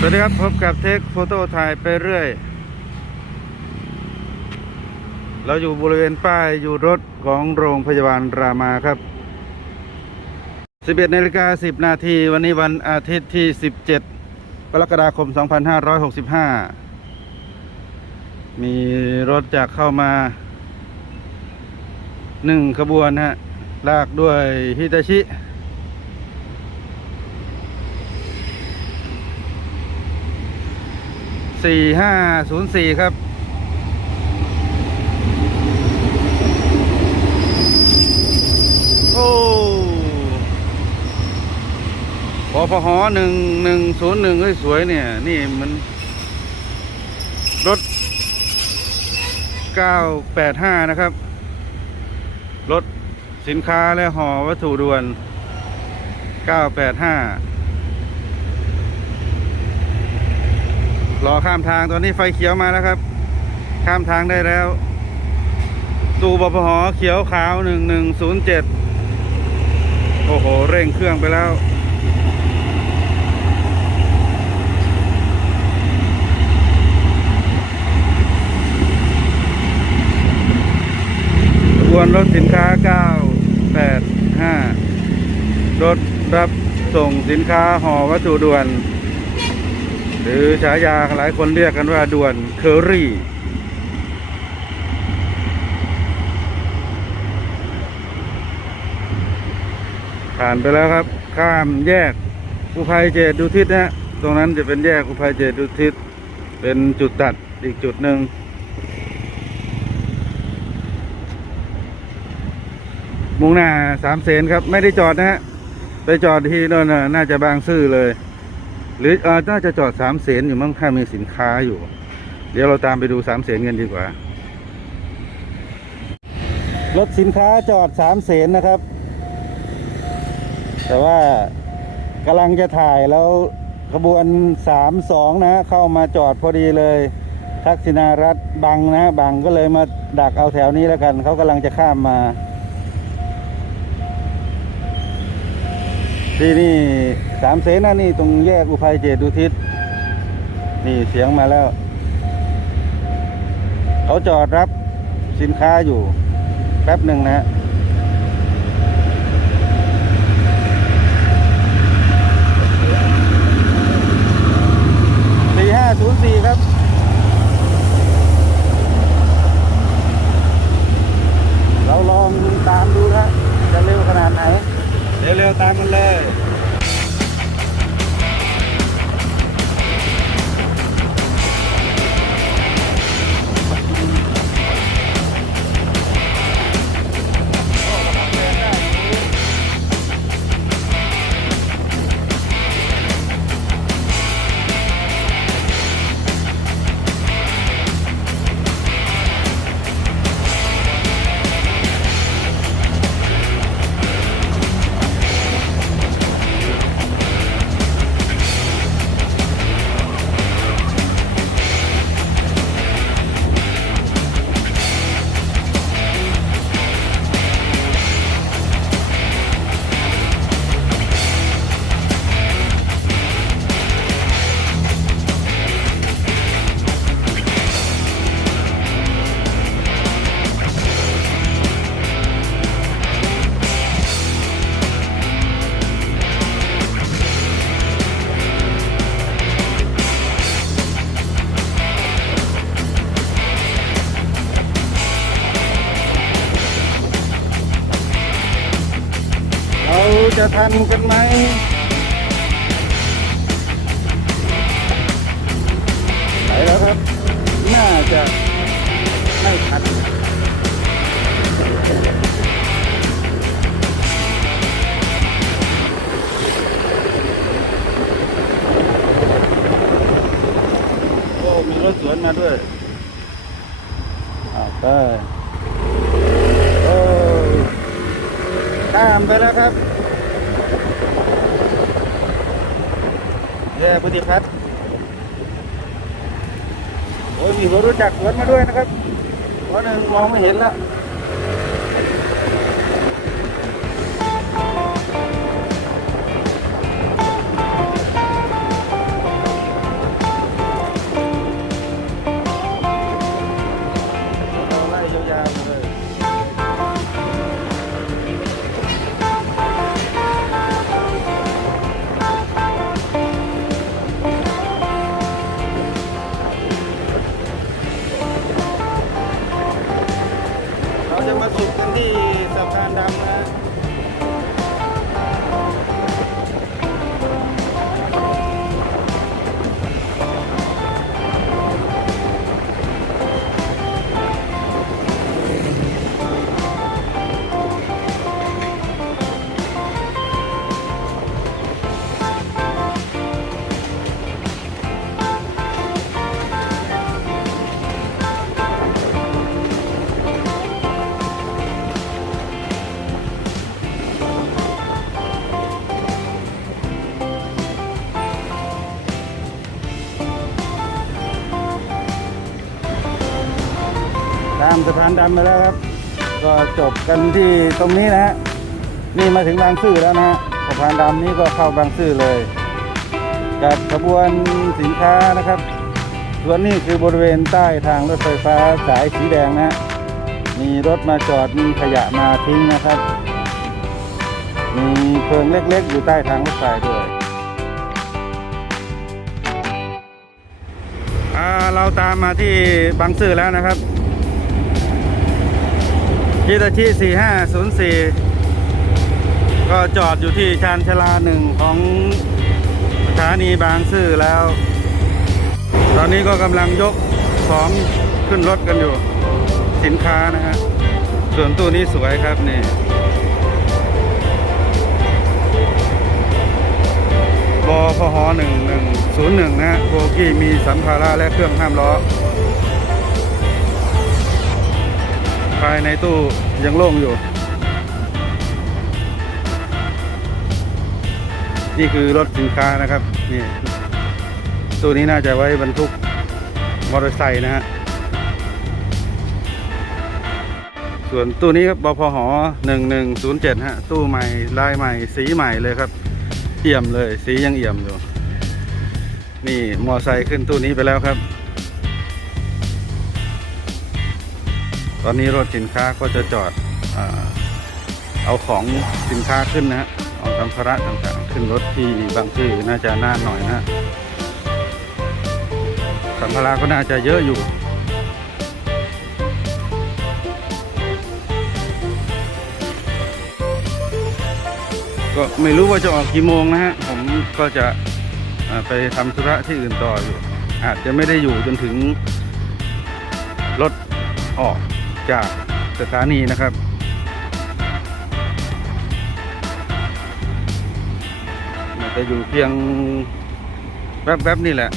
สวัสดีครับ พบกับเทคโฟโต้ถ่ายไปเรื่อย เราอยู่บริเวณป้ายอยู่รถของโรงพยาบาลรามาครับ 11นาฬิกา10 นาที วันนี้วันอาทิตย์ที่ 17 กรกฎาคม 2565 มีรถจากเข้ามาหนึ่งขบวนฮะ ลากด้วยฮิตาชิ สี่ห้าศูนย์สี่ครับ โอ้ปพหอหนึ่งหนึ่งศูนย์หนึ่งสวยเนี่ย นี่มันรถเก้าแปดห้านะครับ รถสินค้าและห่อวัตถุด่วนเก้าแปดห้า รอข้ามทางตอนนี้ไฟเขียวมาแล้วครับ ข้ามทางได้แล้ว ตูบพหเขียวขาวหนึ่งหนึ่งศูนย์เจ็ดโอ้โห เร่งเครื่องไปแล้วขบวนรถสินค้า 985 รถรับส่งสินค้าห่อวัตถุด่วน รือฉายาหลายคนเรียกกันว่าด่วนเคอรี่ ผ่านไปแล้วครับ ข้ามแยกอุภัยเจดดูทิศนะฮะตรงนั้นจะเป็นแยกอุภัยเจดดูทิศเป็นจุดตัดอีกจุดหนึ่งมุ่งหน้าสามเสนครับ ไม่ได้จอดนะฮะ ไปจอดที่โน่นน่าจะบางซื่อเลย หรือออน่าจะจอดสามเสนอยู่มั้งถ้ามีสินค้าอยู่ เดี๋ยวเราตามไปดูสามเสนกันดีกว่า รถสินค้าจอดสามเสนนะครับ แต่ว่ากำลังจะถ่ายแล้วขบวนสามสองนะ เข้ามาจอดพอดีเลย ทักษิณารัฐบังนะบังก็เลยมาดักเอาแถวนี้แล้วกัน เขากำลังจะข้ามมา ที่นี่สามเสนนะนี่ตรงแยกอุภัยเจดุทิศนี่เสียงมาแล้ว เขาจอดรับสินค้าอยู่ แป๊บหนึ่งนะฮะสี่ห้าศูนย์สี่ครับ จะทันกันไหมไหนแล้วครับ น่าจะไม่ทันโอ้มีรถสวนมาด้วยอ้าวไปโอ้ข้ามไปแล้วครับ เออบุติพัฒน์โอ้ยมีรถรู้จักสวนมาด้วยนะครับเพราะหนึ่งมองไม่เห็นแล้ว ตามสะพานดำมาแล้วครับ ก็จบกันที่ตรงนี้นะฮะนี่มาถึงบางซื่อแล้วนะฮะสะพานดำนี้ก็เข้าบางซื่อเลย กับขบวนสินค้านะครับส่วนนี้คือบริเวณใต้ทางรถไฟฟ้าสายสีแดงนะฮะมีรถมาจอดมีขยะมาทิ้งนะครับ มีเพลิงเล็กๆ อยู่ใต้ทางรถไฟด้วยอ่าเราตามมาที่บางซื่อแล้วนะครับ ฮิตาชิ4504 ก็จอดอยู่ที่ชานชาลาหนึ่งของสถานีบางซื่อแล้ว ตอนนี้ก็กำลังยกของขึ้นรถกันอยู่ สินค้านะฮะ ส่วนตู้นี้สวยครับนี่บพห1101นะฮะโบกี้มีสัมภาระและเครื่องห้ามล้อ ภายในตู้ยังโล่งอยู่ นี่คือรถสินค้านะครับ นี่ตู้นี้น่าจะไว้บรรทุกมอเตอร์ไซค์นะฮะ ส่วนตู้นี้ครับบพห1107ฮะ ตู้ใหม่ลายใหม่ สีใหม่เลยครับ เอี่ยมเลย สียังเอี่ยมอยู่ นี่มอไซค์ขึ้นตู้นี้ไปแล้วครับ อนนี้รถสินค้าก็จะจอดอเอาของสินค้าขึ้นนะฮะเอาสัมภาระต่างๆ ขึ้นรถที่บางซื่น่าจะนานหน่อยนะฮะสัมภาระก็น่าจะเยอะอยู่ก็ไม่รู้ว่าจะออกกี่โมงนะฮะ ผมก็จะไปทำธุระที่อื่นต่ออยู่ อาจจะไม่ได้อยู่จนถึงรถออก จากสถานีนะครับจจะอยู่เพียงแป๊บๆนี่แหละ